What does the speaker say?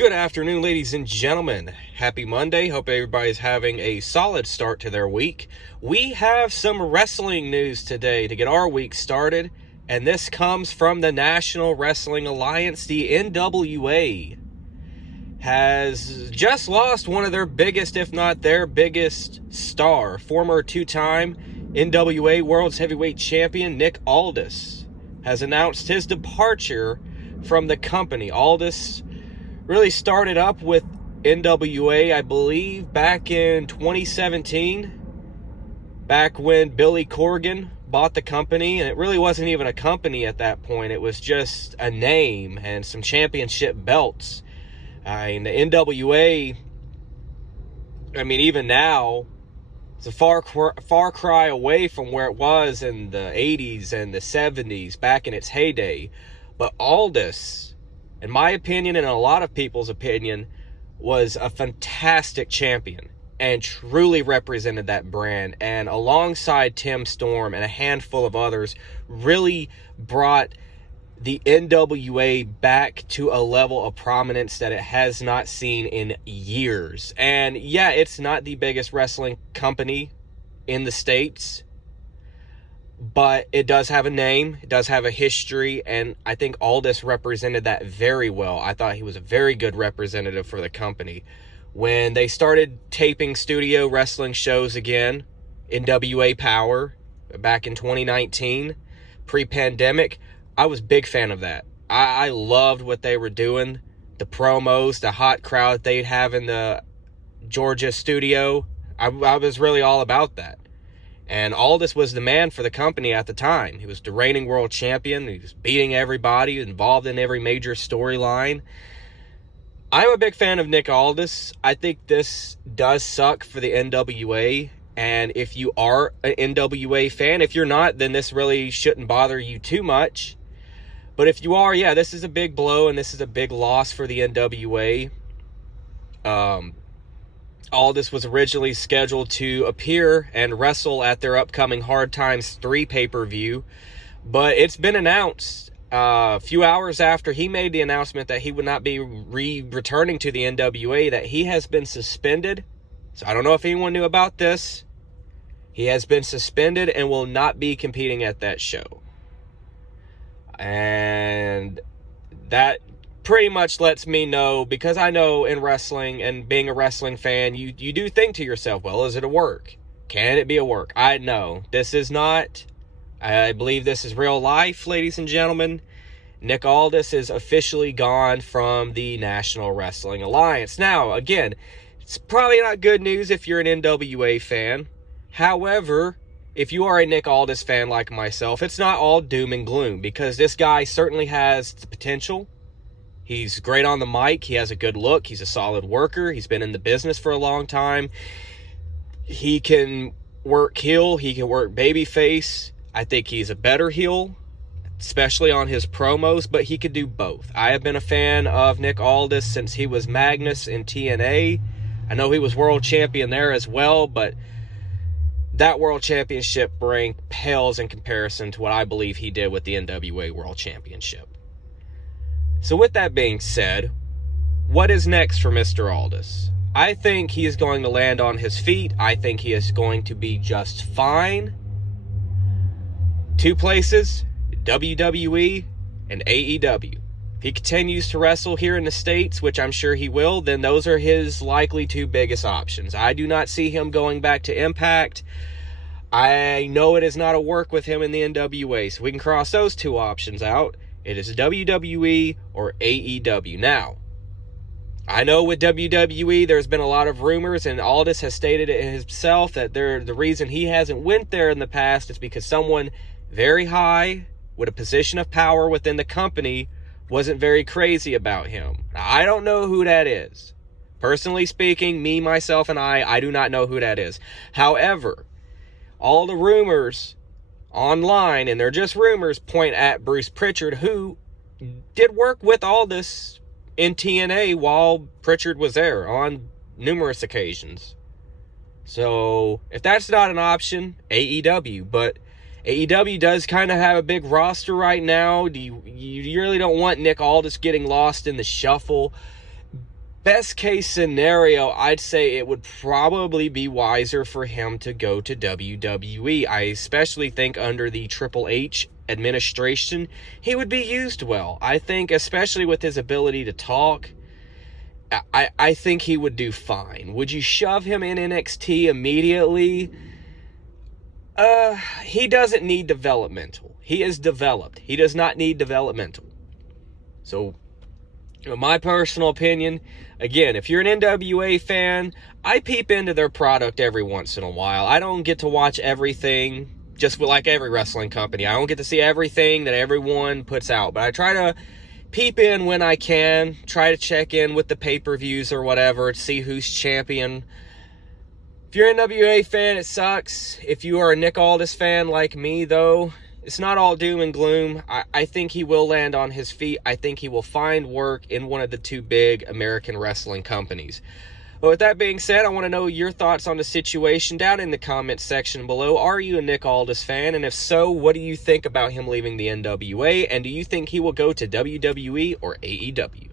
Good afternoon, ladies and gentlemen. Happy Monday. Hope everybody's having a solid start to their week. We have some wrestling news today to get our week started, and this comes from the National Wrestling Alliance. The NWA has just lost one of their biggest, if not their biggest star. Former two-time NWA World's Heavyweight Champion Nick Aldis has announced his departure from the company. Aldis really started up with NWA, I believe, back in 2017, back when Billy Corgan bought the company, and it really wasn't even a company at that point. It was just a name and some championship belts. The NWA, even now, it's a far cry away from where it was in the 80s and the 70s, back in its heyday. But Aldis, in my opinion and a lot of people's opinion, was a fantastic champion and truly represented that brand, and alongside Tim Storm and a handful of others, really brought the NWA back to a level of prominence that it has not seen in years. And yeah, it's not the biggest wrestling company in the States, but it does have a name, it does have a history, and I think Aldis represented that very well. I thought he was a very good representative for the company. When they started taping studio wrestling shows again, NWA Power, back in 2019, pre-pandemic, I was a big fan of that. I loved what they were doing, the promos, the hot crowd they'd have in the Georgia studio. I was really all about that. And Aldis was the man for the company at the time. He was the reigning world champion. He was beating everybody, involved in every major storyline. I'm a big fan of Nick Aldis. I think this does suck for the NWA. And if you are an NWA fan, if you're not, then this really shouldn't bother you too much. But if you are, yeah, this is a big blow, and this is a big loss for the NWA. Aldis was originally scheduled to appear and wrestle at their upcoming Hard Times 3 pay-per-view, but it's been announced a few hours after he made the announcement that he would not be returning to the NWA, that he has been suspended. So I don't know if anyone knew about this. He has been suspended and will not be competing at that show. And that pretty much lets me know, because I know in wrestling and being a wrestling fan, you do think to yourself, well, is it a work? Can it be a work? I know this is not. I believe this is real life, ladies and gentlemen. Nick Aldis is officially gone from the National Wrestling Alliance. Now, again, it's probably not good news if you're an NWA fan. However, if you are a Nick Aldis fan like myself, it's not all doom and gloom, because this guy certainly has the potential. He's great on the mic. He has a good look. He's a solid worker. He's been in the business for a long time. He can work heel. He can work babyface. I think he's a better heel, especially on his promos, but he could do both. I have been a fan of Nick Aldis since he was Magnus in TNA. I know he was world champion there as well, but that world championship rank pales in comparison to what I believe he did with the NWA World Championship. So with that being said, what is next for Mr. Aldis? I think he is going to land on his feet. I think he is going to be just fine. Two places, WWE and AEW. If he continues to wrestle here in the States, which I'm sure he will, then those are his likely two biggest options. I do not see him going back to Impact. I know it is not a work with him in the NWA, so we can cross those two options out. It is WWE or AEW. Now, I know with WWE there's been a lot of rumors, and Aldis has stated it himself that the reason he hasn't went there in the past is because someone very high with a position of power within the company wasn't very crazy about him. Now, I don't know who that is. Personally speaking, me, myself, and I do not know who that is. However, all the rumors online, and they're just rumors, point at Bruce Pritchard, who did work with Aldis in TNA while Pritchard was there on numerous occasions. So if that's not an option, AEW. But AEW does kind of have a big roster right now. You really don't want Nick Aldis getting lost in the shuffle. Best case scenario, I'd say it would probably be wiser for him to go to WWE. I especially think under the Triple H administration, he would be used well. I think, especially with his ability to talk, I think he would do fine. Would you shove him in NXT immediately? He doesn't need developmental. He is developed. He does not need developmental. So, in my personal opinion, again, if you're an NWA fan, I peep into their product every once in a while. I don't get to watch everything, just like every wrestling company. I don't get to see everything that everyone puts out, but I try to peep in when I can, try to check in with the pay-per-views or whatever to see who's champion. If you're an NWA fan, it sucks. If you are a Nick Aldis fan like me, though, it's not all doom and gloom. I think he will land on his feet. I think he will find work in one of the two big American wrestling companies. But with that being said, I want to know your thoughts on the situation down in the comments section below. Are you a Nick Aldis fan? And if so, what do you think about him leaving the NWA? And do you think he will go to WWE or AEW?